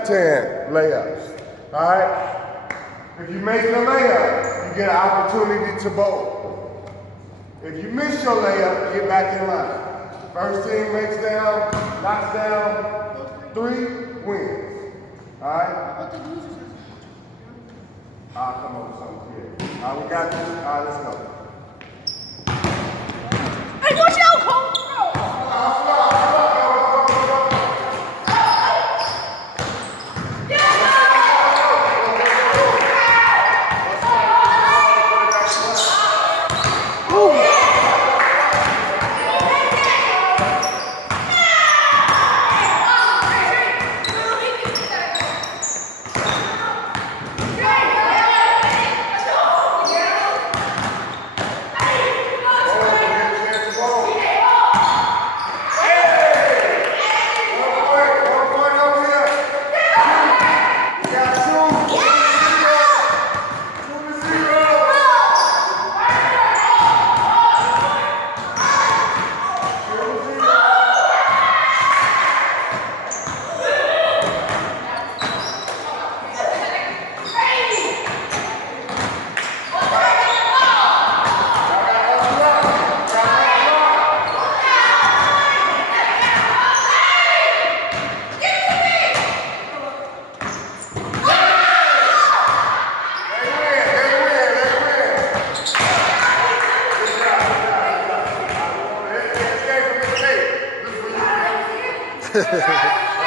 left hand layups. All right? If you make the layup, you get an opportunity to bowl. If you miss your layup, get back in line. First team makes down, knocks down 3, wins. All right? I'll come up with something here. All right, we got this. All right, let's go. Hey, watch out, Cole! Ha ha ha.